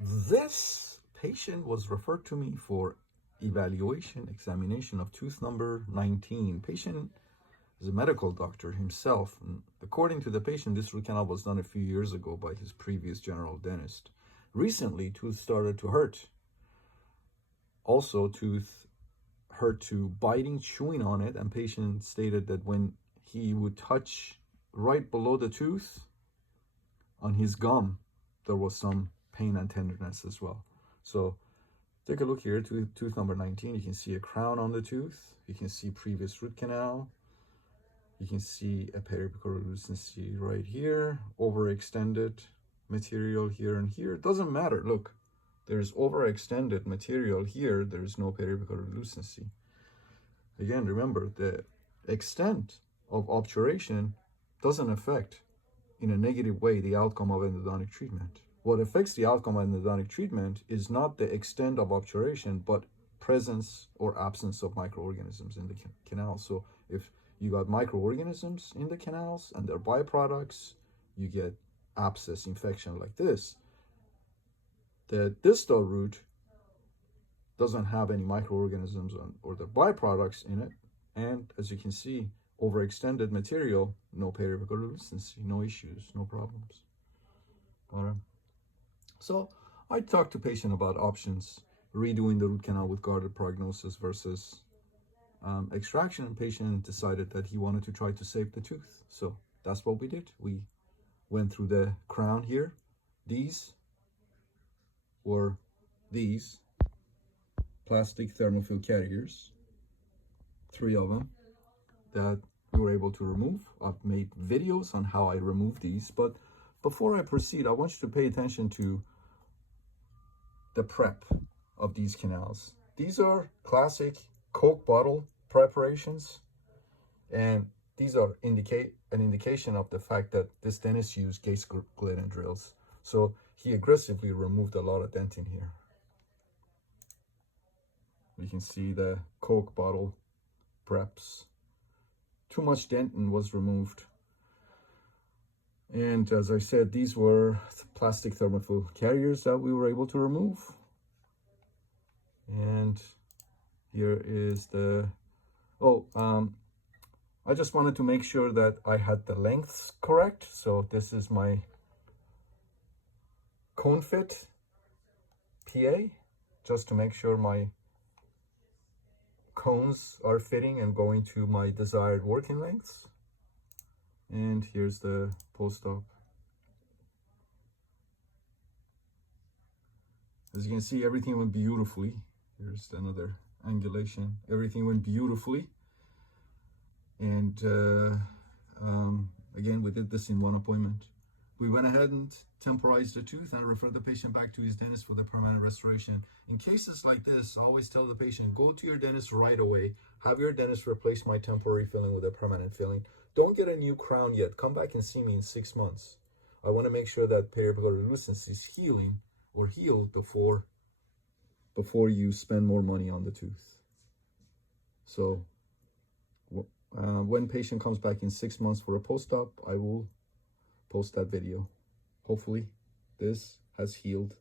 This patient was referred to me for examination of tooth number 19. Patient is a medical doctor himself. And according to the patient, this root canal was done a few years ago by his previous general dentist. Recently, tooth started to hurt. Also, tooth hurt to biting, chewing on it, and patient stated that when he would touch right below the tooth on his gum, there was some pain and tenderness as well. So take a look here to tooth number 19. You can see a crown on the tooth. You can see previous root canal. You can see a periapical lucency right here, overextended material here and here. It doesn't matter. Look, there's overextended material here. There's no periapical lucency. Again, remember, the extent of obturation doesn't affect in a negative way the outcome of endodontic treatment. What affects the outcome of endodontic treatment is not the extent of obturation, but presence or absence of microorganisms in the canal. So if you got microorganisms in the canals and their byproducts, you get abscess infection like this. The distal root doesn't have any microorganisms or the byproducts in it. And as you can see, overextended material, no periapical lucency, no issues, no problems. All right. So I talked to patient about options, redoing the root canal with guarded prognosis versus extraction, and patient decided that he wanted to try to save the tooth. So that's what we did. We went through the crown here. These were these plastic Thermafil carriers, 3 of them that we were able to remove. I've made videos on how I remove these, but before I proceed, I want you to pay attention to the prep of these canals. These are classic Coke bottle preparations, and these are an indication of the fact that this dentist used Gates Glidden drills. So he aggressively removed a lot of dentin here. You can see the Coke bottle preps. Too much dentin was removed. And as I said, these were plastic Thermafil carriers that we were able to remove. And here is the, I just wanted to make sure that I had the lengths correct. So this is my cone fit PA, just to make sure my cones are fitting and going to my desired working lengths. And here's the post-op. As you can see, everything went beautifully. Here's another angulation. Everything went beautifully. And again, we did this in one appointment. We went ahead and temporized the tooth and referred the patient back to his dentist for the permanent restoration. In cases like this, I always tell the patient, go to your dentist right away. Have your dentist replace my temporary filling with a permanent filling. Don't get a new crown yet. Come back and see me in 6 months. I want to make sure that periapical lucency is healing or healed before you spend more money on the tooth. So when patient comes back in 6 months for a post-op, I will post that video. Hopefully this has healed